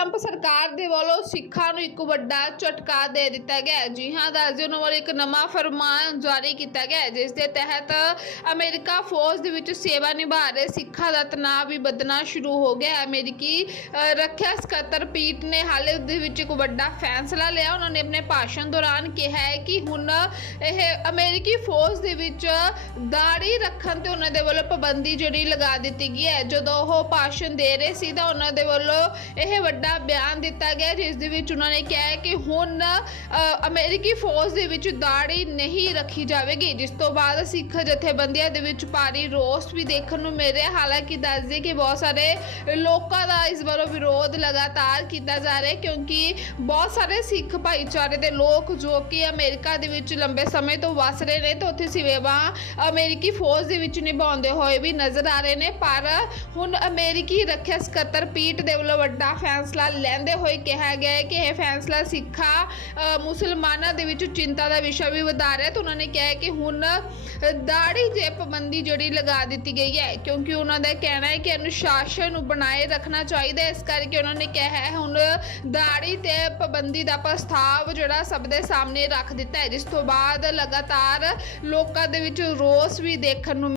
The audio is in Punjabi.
ਟਰੰਪ ਸਰਕਾਰ ਦੇ ਵੱਲੋਂ ਸਿੱਖਾਂ ਨੂੰ ਇੱਕ ਵੱਡਾ ਝਟਕਾ ਦੇ ਦਿੱਤਾ ਗਿਆ ਜੀ ਹਾਂ ਦੱਸ ਦਿਓ ਉਹਨਾਂ ਵੱਲੋਂ ਇੱਕ ਨਵਾਂ ਫਰਮਾਨ ਜਾਰੀ ਕੀਤਾ ਗਿਆ ਜਿਸ ਦੇ ਤਹਿਤ ਅਮਰੀਕਾ ਫੌਜ ਦੇ ਵਿੱਚ ਸੇਵਾ ਨਿਭਾ ਰਹੇ ਸਿੱਖਾਂ ਦਾ ਤਣਾਅ ਵੀ ਵਧਣਾ ਸ਼ੁਰੂ ਹੋ ਗਿਆ ਅਮਰੀਕੀ ਰੱਖਿਆ ਸਕੱਤਰ ਪੀਟ ਨੇ ਹਾਲੇ ਦੇ ਵਿੱਚ ਇੱਕ ਵੱਡਾ ਫੈਸਲਾ ਲਿਆ। ਉਹਨਾਂ ਨੇ ਆਪਣੇ ਭਾਸ਼ਣ ਦੌਰਾਨ ਕਿਹਾ ਹੈ ਕਿ ਹੁਣ ਇਹ ਅਮਰੀਕੀ ਫੌਜ ਦੇ ਵਿੱਚ ਦਾੜੀ ਰੱਖਣ ਤੇ ਉਹਨਾਂ ਦੇ ਵੱਲੋਂ ਪਾਬੰਦੀ ਜਿਹੜੀ ਲਗਾ ਦਿੱਤੀ ਗਈ ਹੈ। ਜਦੋਂ ਉਹ ਭਾਸ਼ਣ ਦੇ ਰਹੇ ਸੀ ਤਾਂ ਉਹਨਾਂ ਦੇ ਵੱਲੋਂ ਇਹ ਵੱਡਾ ਬਿਆਨ ਦਿੱਤਾ ਗਿਆ, ਜਿਸ ਦੇ ਵਿੱਚ ਉਹਨਾਂ ਨੇ ਕਿਹਾ ਕਿ ਹੁਣ ਅਮਰੀਕੀ ਫੌਜ ਦੇ ਵਿੱਚ ਦਾੜੀ ਨਹੀਂ ਰੱਖੀ ਜਾਵੇਗੀ। ਜਿਸ ਤੋਂ ਬਾਅਦ ਸਿੱਖ ਜਥੇਬੰਦੀਆਂ ਦੇ ਵਿੱਚ ਭਾਰੀ ਰੋਸ ਵੀ ਦੇਖਣ ਨੂੰ ਮਿਲ ਰਿਹਾ ਹਾਲਾਂਕਿ ਦੱਸ ਦਈਏ ਕਿ ਬਹੁਤ ਸਾਰੇ ਲੋਕਾਂ ਦਾ ਇਸ ਵੱਲੋਂ ਵਿਰੋਧ ਲਗਾਤਾਰ ਕੀਤਾ ਜਾ ਰਿਹਾ ਕਿਉਂਕਿ ਬਹੁਤ ਸਾਰੇ ਸਿੱਖ ਭਾਈਚਾਰੇ ਦੇ ਲੋਕ ਜੋ ਕਿ ਅਮਰੀਕਾ ਦੇ ਵਿੱਚ ਲੰਬੇ ਸਮੇਂ ਤੋਂ ਵਸ ਰਹੇ ਨੇ, ਤੇ ਉੱਥੇ ਸੇਵਾ ਅਮਰੀਕੀ ਫੌਜ ਦੇ ਵਿੱਚ ਨਿਭਾਉਂਦੇ ਹੋਏ ਵੀ ਨਜ਼ਰ ਆ ਰਹੇ ਨੇ। ਪਰ ਹੁਣ ਅਮਰੀਕੀ ਰੱਖਿਆ ਸਕੱਤਰ ਪੀਟ ਦੇ ਵੱਲੋਂ ਵੱਡਾ ਫੈਸਲਾ ਲੈਂਦੇ ਹੋਏ ਕਿਹਾ ਗਿਆ ਹੈ ਕਿ ਇਹ ਫੈਸਲਾ ਸਿੱਖਾਂ ਮੁਸਲਮਾਨਾਂ ਦੇ ਵਿੱਚ ਚਿੰਤਾ ਦਾ ਵਿਸ਼ਾ ਵੀ ਵਧਾ ਰਿਹਾ ਤੇ ਉਹਨਾਂ ਨੇ ਕਿਹਾ ਹੈ ਕਿ ਹੁਣ ਦਾੜੀ ਜੇ ਪਾਬੰਦੀ ਜਿਹੜੀ ਲਗਾ ਦਿੱਤੀ ਗਈ ਹੈ, ਕਿਉਂਕਿ ਉਹਨਾਂ ਦਾ ਕਹਿਣਾ ਹੈ ਕਿ ਅਨੁਸ਼ਾਸਨ ਨੂੰ ਬਣਾਏ ਰੱਖਣਾ ਚਾਹੀਦਾ ਇਸ ਕਰਕੇ ਉਹਨਾਂ ਨੇ ਕਿਹਾ ਹੈ ਹੁਣ ਦਾੜੀ ਤੇ ਪਾਬੰਦੀ ਦਾ ਪ੍ਰਸਤਾਵ ਜਿਹੜਾ ਸਭ ਦੇ ਸਾਹਮਣੇ ਰੱਖ ਦਿੱਤਾ ਹੈ, ਜਿਸ ਤੋਂ ਬਾਅਦ ਲਗਾਤਾਰ ਲੋਕਾਂ ਦੇ ਵਿੱਚ ਰੋਸ ਵੀ ਦੇਖਣ ਨੂੰ